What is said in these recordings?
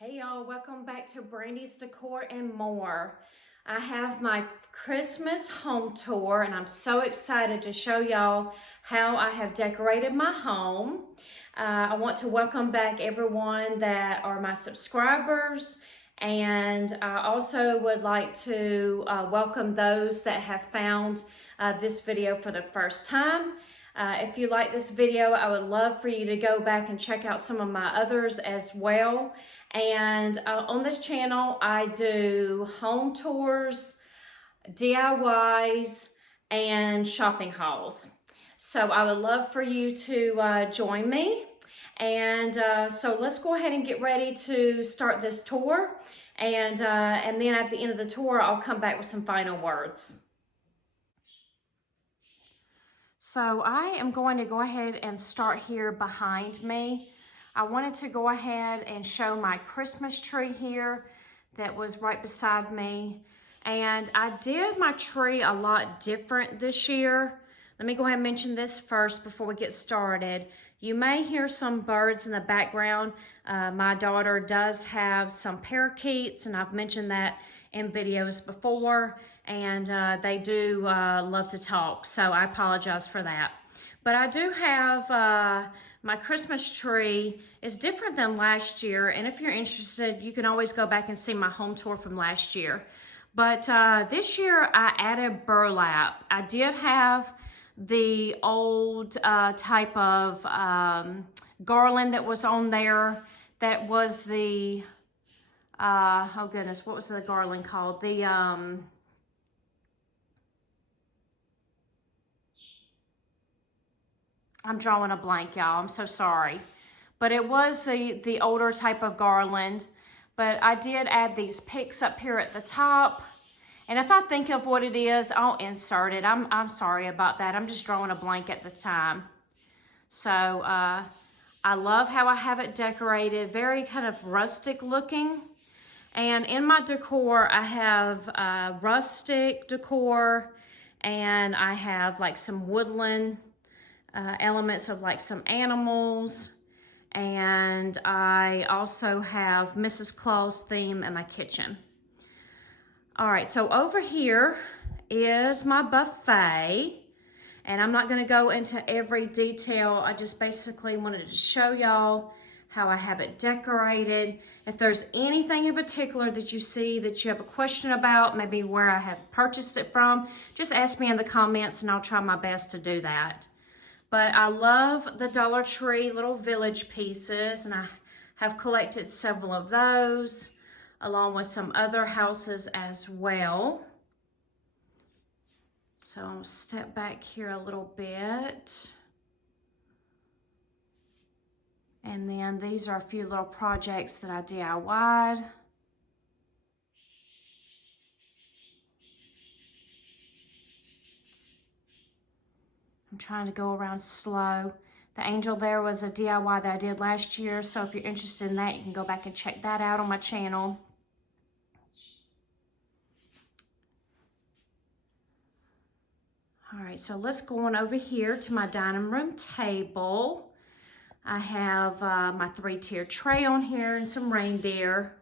Hey y'all, welcome back to Brandy's Decor and More. I have my Christmas home tour and I'm so excited to show y'all how I have decorated my home. I want to welcome back everyone that are my subscribers, and I also would like to welcome those that have found this video for the first time. If you like this video, I would love for you to go back and check out some of my others as well. And on this channel, I do home tours, DIYs, and shopping hauls. So I would love for you to join me. And so let's go ahead and get ready to start this tour. And then at the end of the tour, I'll come back with some final words. So I am going to go ahead and start here behind me. I wanted to go ahead and show my Christmas tree here that was right beside me. And I did my tree a lot different this year. Let me go ahead and mention this first before we get started. You may hear some birds in the background. My daughter does have some parakeets, and I've mentioned that in videos before, and they do love to talk, so I apologize for that. But I do have my Christmas tree is different than last year, and if you're interested, you can always go back and see my home tour from last year. But this year I added burlap. I did have the old type of garland that was on there. That was the, oh goodness, what was the garland called? The, I'm drawing a blank, y'all. I'm so sorry. But it was the older type of garland. But I did add these picks up here at the top. And if I think of what it is, I'll insert it. I'm sorry about that. I'm just drawing a blank at the time. So I love how I have it decorated. Very kind of rustic looking. And in my decor, I have rustic decor. And I have like some woodland elements of like some animals. And I also have Mrs. Claus theme in my kitchen. All right, so over here is my buffet, and I'm not going to go into every detail. I just basically wanted to show y'all how I have it decorated. If there's anything in particular that you see that you have a question about, maybe where I have purchased it from, just ask me in the comments and I'll try my best to do that. But I love the Dollar Tree little village pieces, and I have collected several of those, along with some other houses as well. So I'll step back here a little bit. And then these are a few little projects that I DIY'd. I'm trying to go around slow. The angel there was a DIY that I did last year, so if you're interested in that, you can go back and check that out on my channel. All right, so let's go on over here to my dining room table. I have my 3-tier tray on here and some reindeer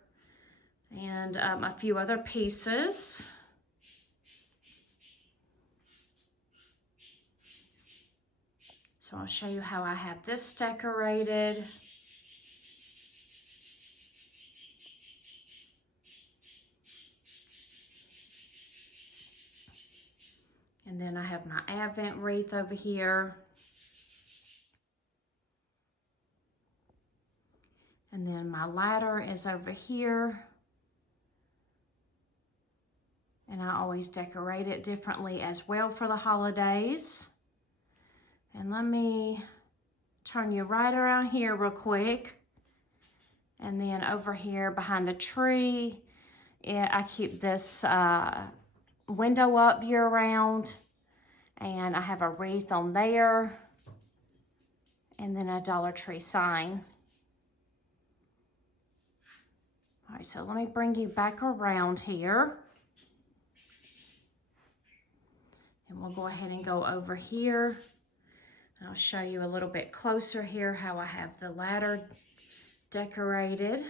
and a few other pieces. So I'll show you how I have this decorated. And then I have my Advent wreath over here. And then my ladder is over here. And I always decorate it differently as well for the holidays. And let me turn you right around here real quick. And then over here behind the tree, I keep this window up year round. And I have a wreath on there. And then a Dollar Tree sign. All right, so let me bring you back around here. And we'll go ahead and go over here. And I'll show you a little bit closer here how I have the ladder decorated.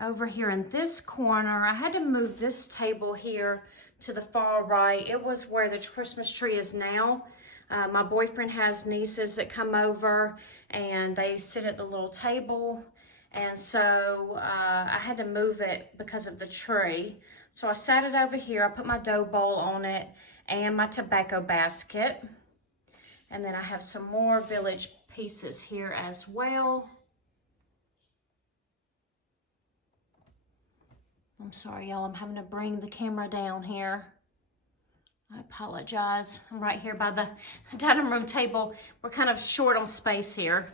over here in this corner, I had to move this table here to the far right. It was where the Christmas tree is now. My boyfriend has nieces that come over and they sit at the little table. And so I had to move it because of the tree. So I sat it over here. I put my dough bowl on it and my tobacco basket. And then I have some more village pieces here as well. I'm sorry, y'all. I'm having to bring the camera down here. I apologize. I'm right here by the dining room table. We're kind of short on space here.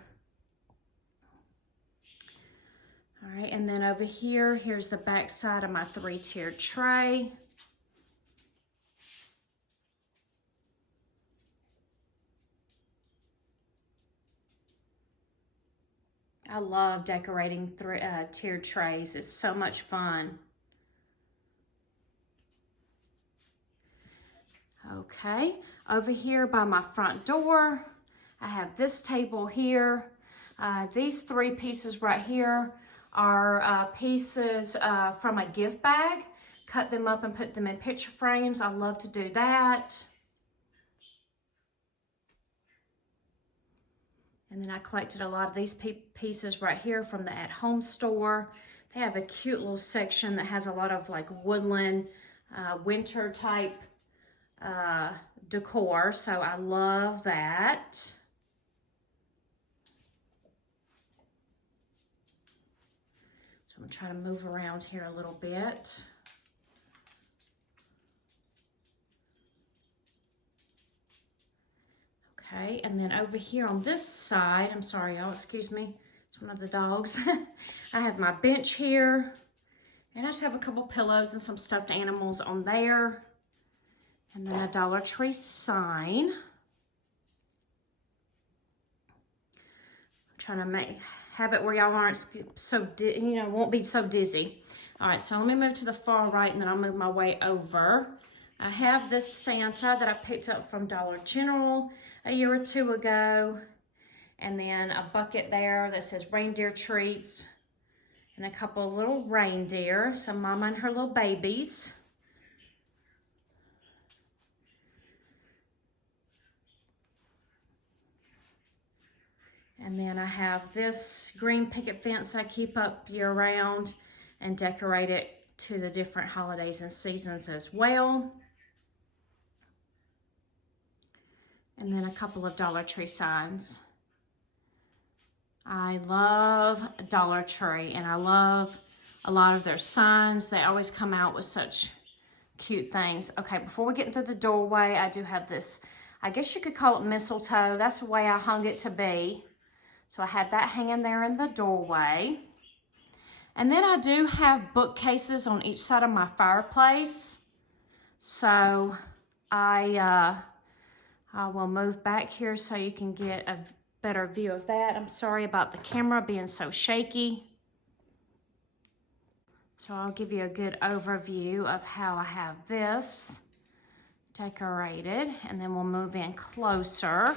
All right, and then over here, here's the back side of my 3-tiered tray. I love decorating tiered trays. It's so much fun. Okay, over here by my front door, I have this table here. These 3 pieces right here are pieces from a gift bag. Cut them up and put them in picture frames. I love to do that. And then I collected a lot of these pieces right here from the at-home store. They have a cute little section that has a lot of like woodland, winter type decor, so I love that. So I'm gonna try to move around here a little bit. Okay, and then over here on this side, I'm sorry y'all, excuse me, it's one of the dogs. I have my bench here, and I just have a couple pillows and some stuffed animals on there. And then a Dollar Tree sign. I'm trying to have it where y'all aren't so, won't be so dizzy. All right, so let me move to the far right and then I'll move my way over. I have this Santa that I picked up from Dollar General a year or 2 ago. And then a bucket there that says reindeer treats. And a couple of little reindeer, so Mama and her little babies. And then I have this green picket fence I keep up year-round and decorate it to the different holidays and seasons as well. And then a couple of Dollar Tree signs. I love Dollar Tree and I love a lot of their signs. They always come out with such cute things. Okay, before we get into the doorway, I do have this, I guess you could call it mistletoe. That's the way I hung it to be. So I had that hanging there in the doorway. And then I do have bookcases on each side of my fireplace. So I will move back here so you can get a better view of that. I'm sorry about the camera being so shaky. So I'll give you a good overview of how I have this decorated, and then we'll move in closer.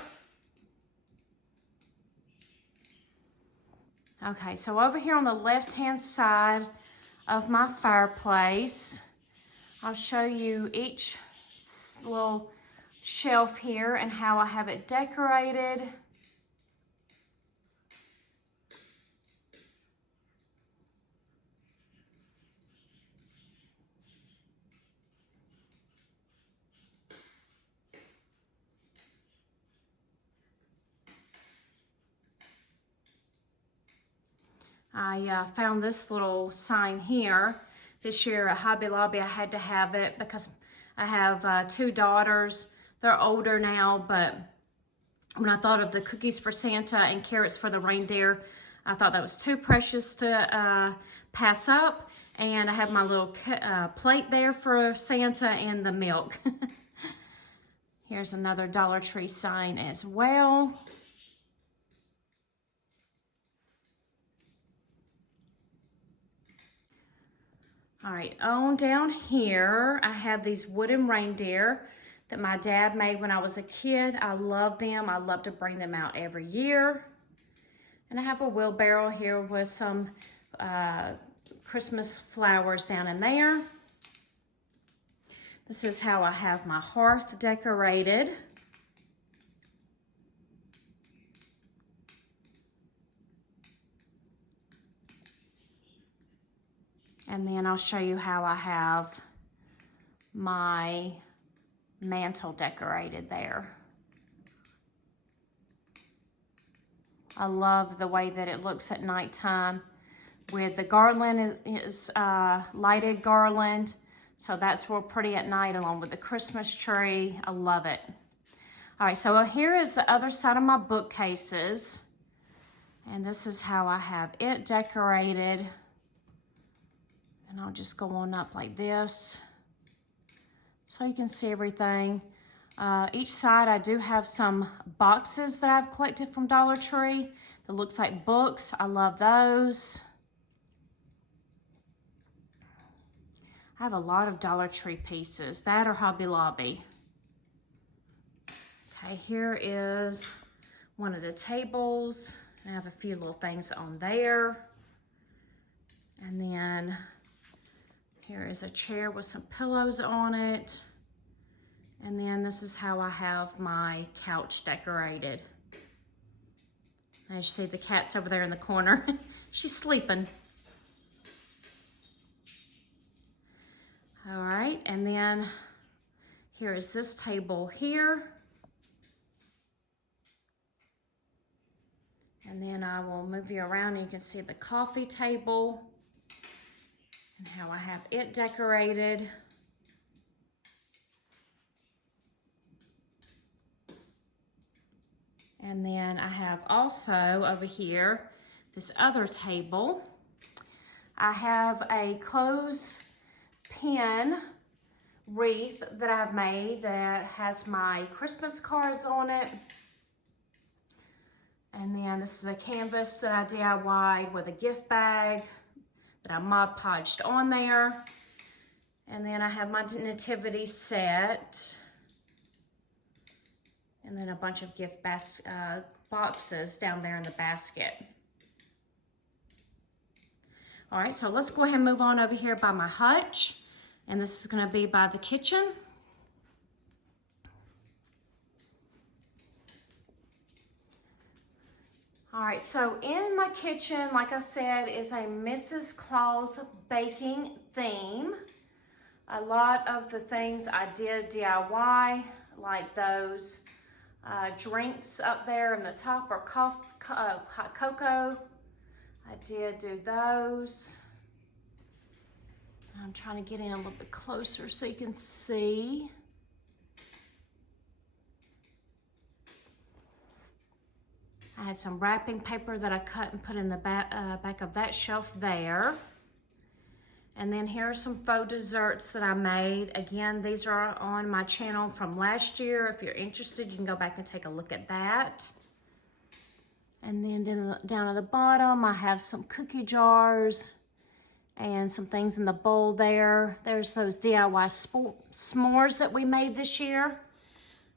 Okay, so over here on the left-hand side of my fireplace, I'll show you each little shelf here and how I have it decorated. I found this little sign here. This year at Hobby Lobby, I had to have it because I have 2 daughters. They're older now, but when I thought of the cookies for Santa and carrots for the reindeer, I thought that was too precious to pass up. And I have my little plate there for Santa and the milk. Here's another Dollar Tree sign as well. All right, on down here, I have these wooden reindeer that my dad made when I was a kid. I love them. I love to bring them out every year. And I have a wheelbarrow here with some Christmas flowers down in there. This is how I have my hearth decorated. And then I'll show you how I have my mantle decorated there. I love the way that it looks at nighttime with the garland is lighted garland. So that's real pretty at night along with the Christmas tree. I love it. All right, so here is the other side of my bookcases. And this is how I have it decorated. And I'll just go on up like this so you can see everything. Each side I do have some boxes that I've collected from Dollar Tree that looks like books. I love those. I have a lot of Dollar Tree pieces, that or Hobby Lobby. Okay, here is one of the tables. I have a few little things on there. And then here is a chair with some pillows on it. And then this is how I have my couch decorated. As you see, the cat's over there in the corner. She's sleeping. All right, and then here is this table here. And then I will move you around and you can see the coffee table and how I have it decorated. And then I have also over here this other table. I have a clothespin wreath that I've made that has my Christmas cards on it. And then this is a canvas that I DIY'd with a gift bag that I Mod Podged on there. And then I have my nativity set. And then a bunch of gift boxes down there in the basket. All right, so let's go ahead and move on over here by my hutch. And this is gonna be by the kitchen. All right, so in my kitchen, like I said, is a Mrs. Claus baking theme. A lot of the things I did DIY, like those drinks up there in the top are hot cocoa. I did do those. I'm trying to get in a little bit closer so you can see. I had some wrapping paper that I cut and put in the back of that shelf there. And then here are some faux desserts that I made. Again, these are on my channel from last year. If you're interested, you can go back and take a look at that. And then down at the bottom, I have some cookie jars and some things in the bowl there. There's those DIY s'mores that we made this year.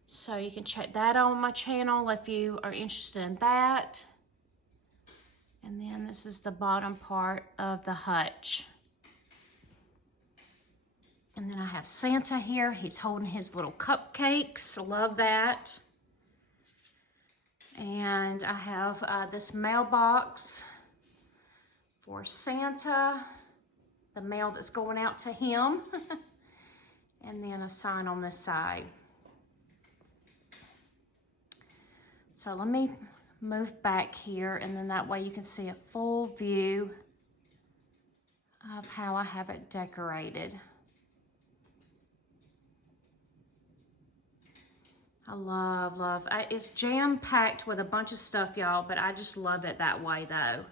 So you can check that out on my channel if you are interested in that. And then this is the bottom part of the hutch. And then I have Santa here. He's holding his little cupcakes. Love that. And I have this mailbox for Santa, the mail that's going out to him. And then a sign on this side. So let me move back here, and then that way you can see a full view of how I have it decorated. I love. It's jam-packed with a bunch of stuff, y'all, but I just love it that way, though.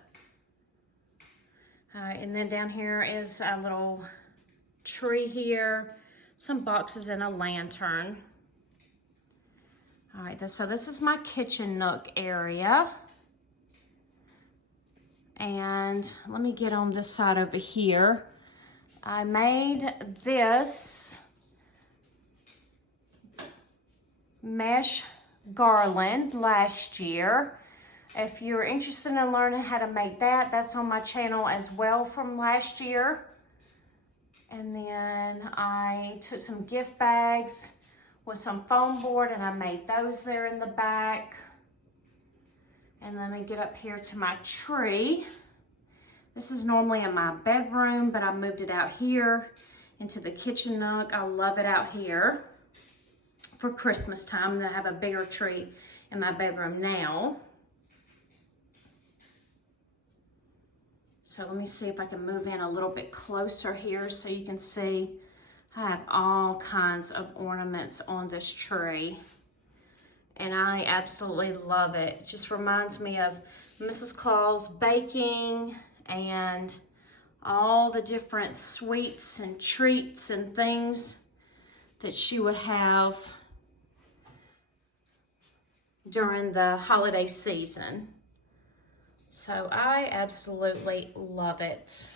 All right, and then down here is a little tree here, some boxes and a lantern. All right, so this is my kitchen nook area. And let me get on this side over here. I made this mesh garland last year. If you're interested in learning how to make that, that's on my channel as well from last year. And then I took some gift bags with some foam board and I made those there in the back. And let me get up here to my tree. This is normally in my bedroom, but I moved it out here into the kitchen nook. I love it out here for Christmas time, and I have a bigger tree in my bedroom now. So let me see if I can move in a little bit closer here so you can see I have all kinds of ornaments on this tree. And I absolutely love it. It just reminds me of Mrs. Claus baking and all the different sweets and treats and things that she would have during the holiday season. So I absolutely love it.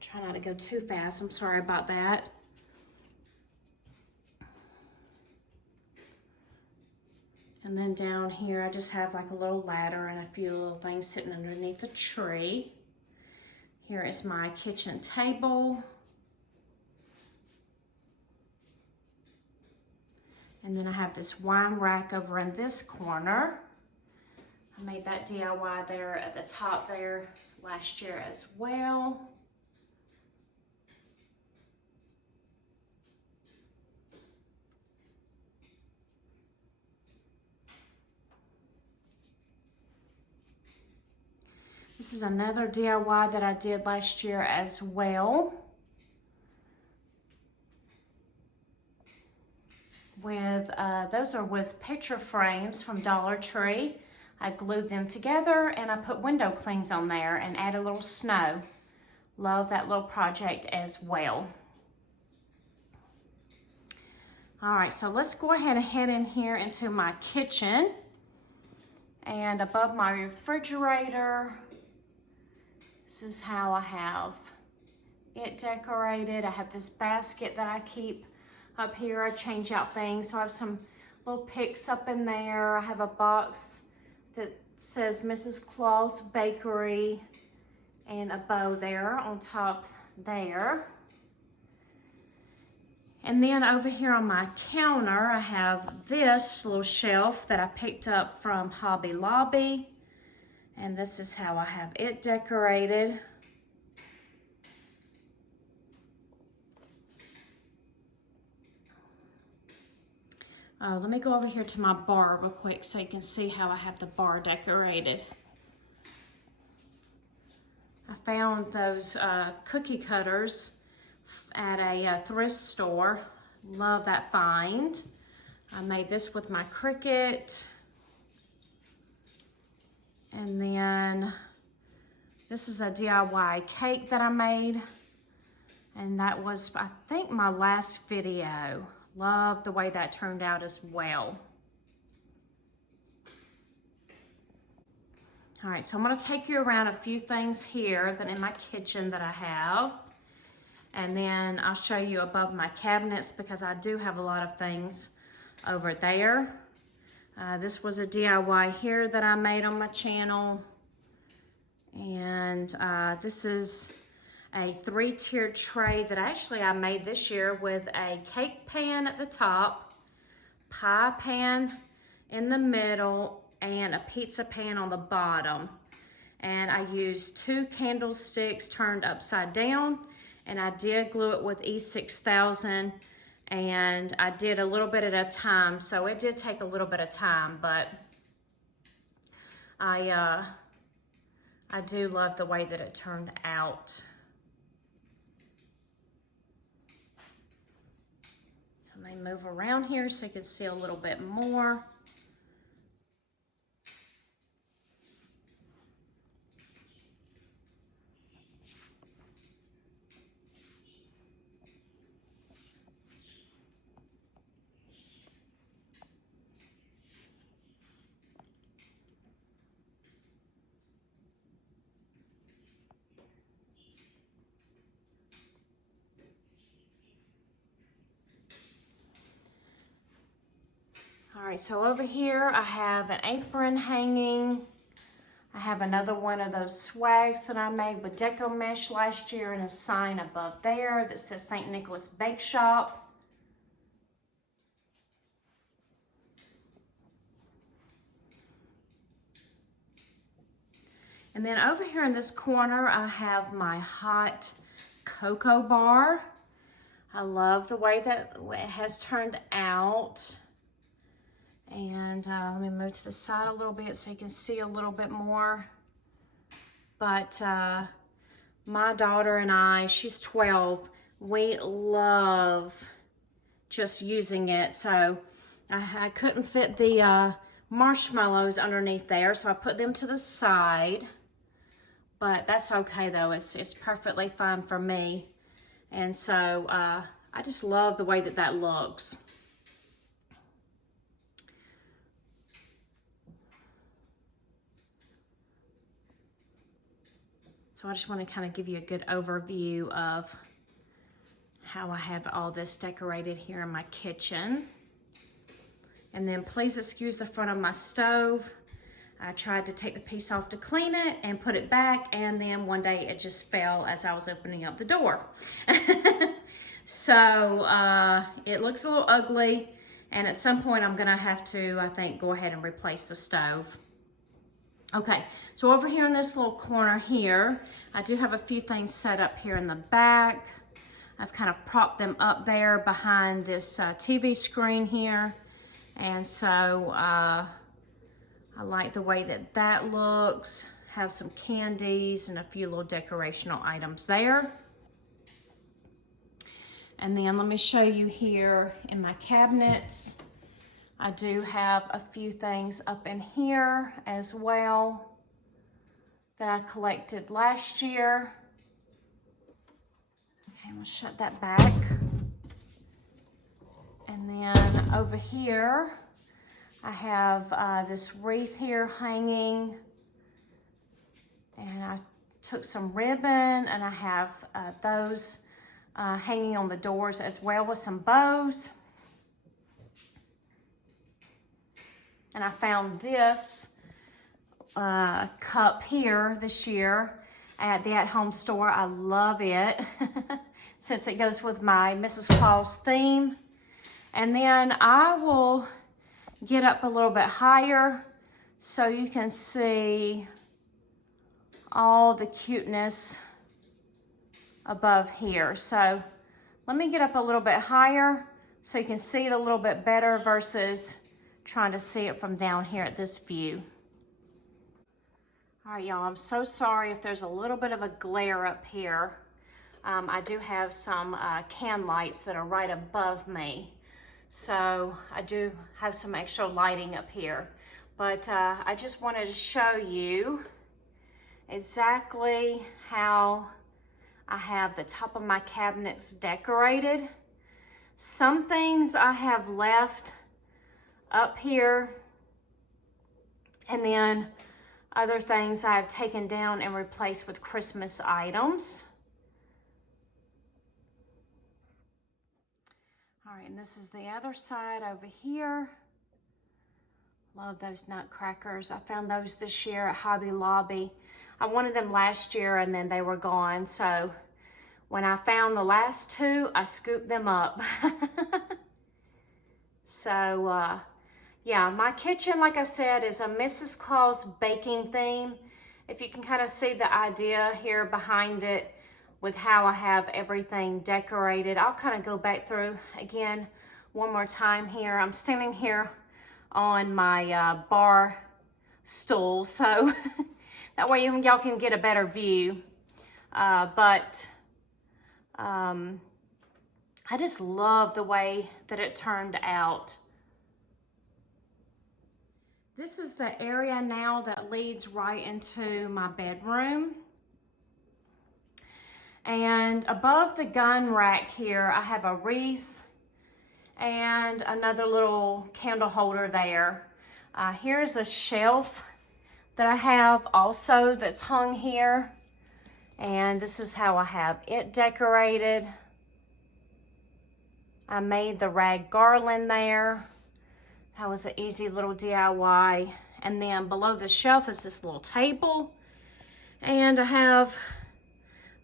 Try not to go too fast. I'm sorry about that. And then down here, I just have like a little ladder and a few little things sitting underneath the tree. Here is my kitchen table. And then I have this wine rack over in this corner. I made that DIY there at the top there last year as well. This is another DIY that I did last year as well. Those are with picture frames from Dollar Tree. I glued them together and I put window clings on there and add a little snow. Love that little project as well. All right, so let's go ahead and head in here into my kitchen. And above my refrigerator, this is how I have it decorated. I have this basket that I keep up here. I change out things. So I have some little picks up in there. I have a box that says Mrs. Claus Bakery and a bow there on top there. And then over here on my counter, I have this little shelf that I picked up from Hobby Lobby. And this is how I have it decorated. Let me go over here to my bar real quick so you can see how I have the bar decorated. I found those cookie cutters at a thrift store. Love that find. I made this with my Cricut. And then this is a DIY cake that I made. And that was, I think, my last video. Love the way that turned out as well. All right, so I'm gonna take you around a few things here that in my kitchen that I have. And then I'll show you above my cabinets because I do have a lot of things over there. This was a DIY here that I made on my channel. And this is a 3-tiered tray that actually I made this year with a cake pan at the top, pie pan in the middle, and a pizza pan on the bottom. And I used 2 candlesticks turned upside down, and I did glue it with E6000, and I did a little bit at a time, so it did take a little bit of time, but I do love the way that it turned out. Let me move around here so you can see a little bit more. right, so over here I have an apron hanging. I have another one of those swags that I made with deco mesh last year and a sign above there that says St. Nicholas Bake Shop. And then over here in this corner, I have my hot cocoa bar. I love the way that it has turned out. And let me move to the side a little bit so you can see a little bit more. But my daughter and I, she's 12, we love just using it. So I couldn't fit the marshmallows underneath there, so I put them to the side. But that's okay though, it's perfectly fine for me. And so I just love the way that that looks. So I just want to kind of give you a good overview of how I have all this decorated here in my kitchen. And then please excuse the front of my stove. I tried to take the piece off to clean it and put it back, and then one day it just fell as I was opening up the door. So it looks a little ugly, and at some point I'm gonna have to, I think, go ahead and replace the stove. Okay, so over here in this little corner here, I do have a few things set up here in the back. I've kind of propped them up there behind this TV screen here. And so I like the way that that looks. Have some candies and a few little decorational items there. And then let me show you here in my cabinets. I do have a few things up in here as well that I collected last year. Okay, I'm gonna shut that back. And then over here, I have this wreath here hanging, and I took some ribbon and I have those hanging on the doors as well with some bows. And I found this cup here this year at the at-home store. I love it since it goes with my Mrs. Claus theme. And then I will get up a little bit higher so you can see all the cuteness above here. So let me get up a little bit higher so you can see it a little bit better versus trying to see it from down here at this view. All right, y'all, I'm so sorry if there's a little bit of a glare up here. I do have some can lights that are right above me. So I do have some extra lighting up here, but I just wanted to show you exactly how I have the top of my cabinets decorated. Some things I have left up here, and then other things I have taken down and replaced with Christmas items. All right, and this is the other side over here. Love those nutcrackers. I found those this year at Hobby Lobby. I wanted them last year and then they were gone. So when I found the last two, I scooped them up. So yeah, my kitchen, like I said, is a Mrs. Claus baking theme. If you can kind of see the idea here behind it, with how I have everything decorated. I'll kind of go back through again one more time here. I'm standing here on my bar stool, so that way y'all can get a better view. I just love the way that it turned out. This is the area now that leads right into my bedroom. And above the gun rack here, I have a wreath and another little candle holder there. Here's a shelf that I have also that's hung here. And this is how I have it decorated. I made the rag garland there. That was an easy little DIY. And then below the shelf is this little table. And I have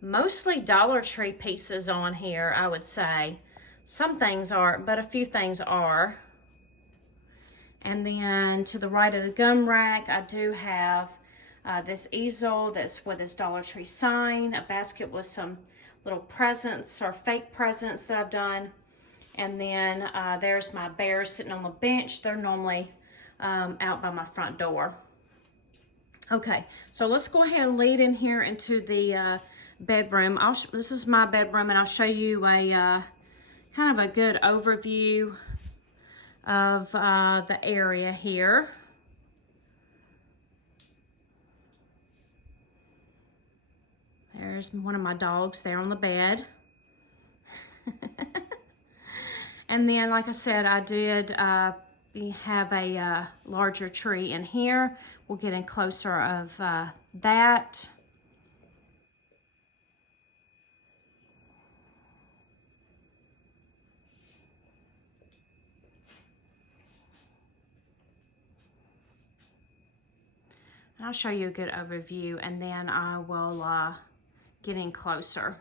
mostly Dollar Tree pieces on here, I would say. Some things aren't, but a few things are. And then to the right of the gum rack, I do have this easel that's with this Dollar Tree sign, a basket with some little presents or fake presents that I've done. And then there's my bears sitting on the bench. They're normally out by my front door. Okay, so let's go ahead and lead in here into the bedroom. This is my bedroom, and I'll show you a kind of a good overview of the area here. There's one of my dogs there on the bed. And then, like I said, I did have a larger tree in here. We'll get in closer of that. And I'll show you a good overview, and then I will get in closer.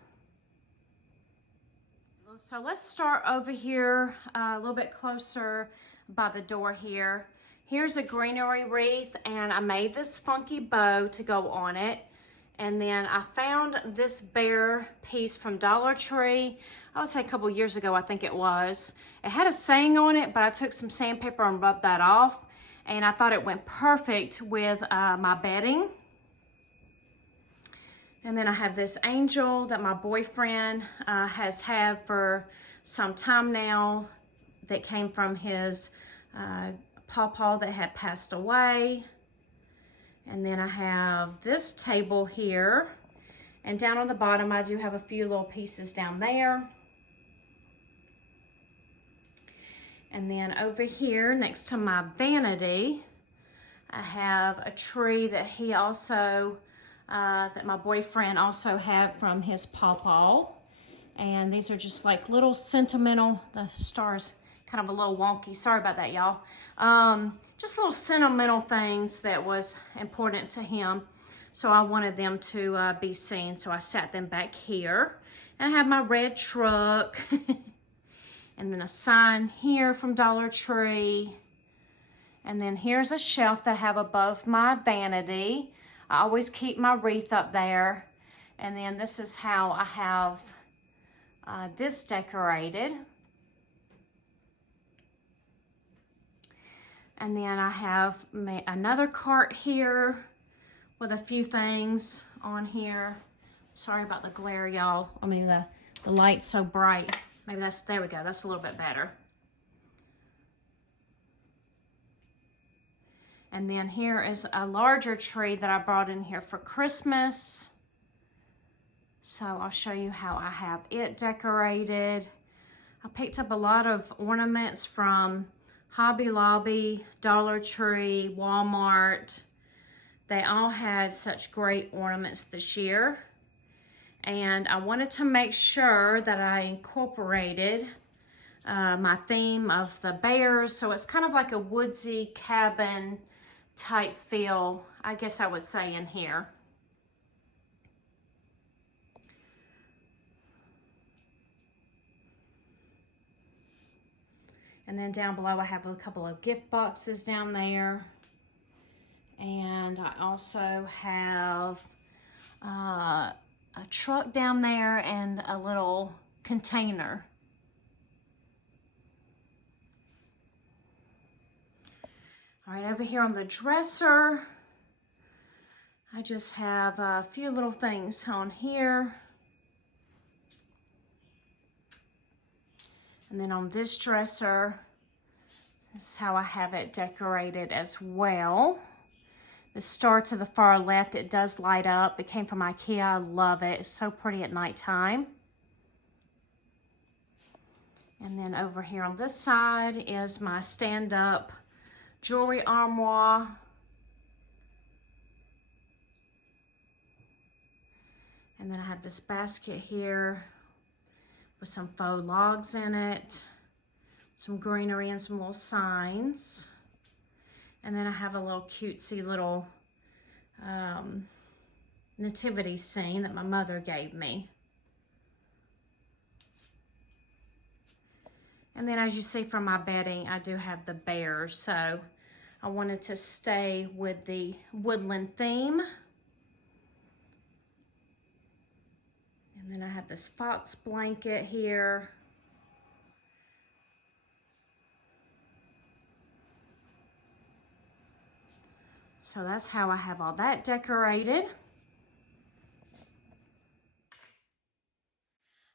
So let's start over here a little bit closer by the door here. Here's a greenery wreath, and I made this funky bow to go on it. And then I found this bear piece from Dollar Tree, I would say a couple years ago, I think it was. It had a saying on it, but I took some sandpaper and rubbed that off. And I thought it went perfect with my bedding. And then I have this angel that my boyfriend has had for some time now, that came from his pawpaw that had passed away. And then I have this table here. And down on the bottom, I do have a few little pieces down there. And then over here, next to my vanity, I have a tree that he also, that my boyfriend also had from his pawpaw. And these are just like little sentimental, the star's kind of a little wonky, sorry about that, y'all. Just little sentimental things that was important to him. So I wanted them to be seen, so I sat them back here. And I have my red truck. And then a sign here from Dollar Tree. And then here's a shelf that I have above my vanity. I always keep my wreath up there. And then this is how I have this decorated. And then I have another cart here with a few things on here. Sorry about the glare, y'all. I mean, the light's so bright. Maybe that's, there we go, that's a little bit better. And then here is a larger tree that I brought in here for Christmas. So I'll show you how I have it decorated. I picked up a lot of ornaments from Hobby Lobby, Dollar Tree, Walmart. They all had such great ornaments this year. And I wanted to make sure that I incorporated my theme of the bears. So it's kind of like a woodsy cabin type feel, I guess I would say, in here. And then down below I have a couple of gift boxes down there. And I also have a truck down there and a little container. All right, over here on the dresser, I just have a few little things on here. And then on this dresser, this is how I have it decorated as well. The star to the far left, it does light up. It came from IKEA. I love it. It's so pretty at nighttime. And then over here on this side is my stand-up jewelry armoire. And then I have this basket here with some faux logs in it. some greenery and some little signs. And then I have a little cutesy little nativity scene that my mother gave me. And then as you see from my bedding, I do have the bears. So I wanted to stay with the woodland theme. And then I have this fox blanket here. So that's how I have all that decorated.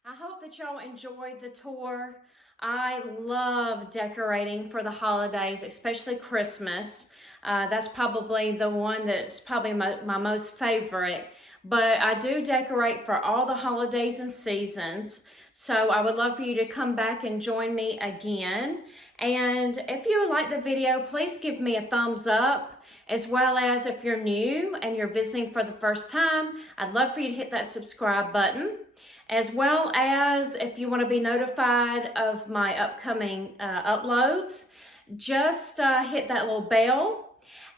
I hope that y'all enjoyed the tour. I love decorating for the holidays, especially Christmas. That's probably the one that's probably my most favorite. But I do decorate for all the holidays and seasons. So I would love for you to come back and join me again. And if you like the video, please give me a thumbs up. As well as if you're new and you're visiting for the first time, I'd love for you to hit that subscribe button. As well as if you want to be notified of my upcoming uploads, just hit that little bell.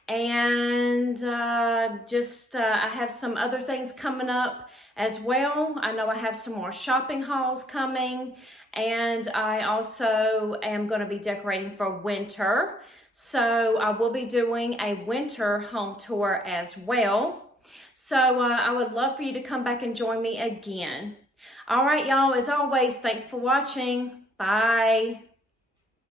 And I have some other things coming up as well. I know I have some more shopping hauls coming, and I also am going to be decorating for winter. So I will be doing a winter home tour as well. So I would love for you to come back and join me again. All right, y'all, as always, thanks for watching. Bye.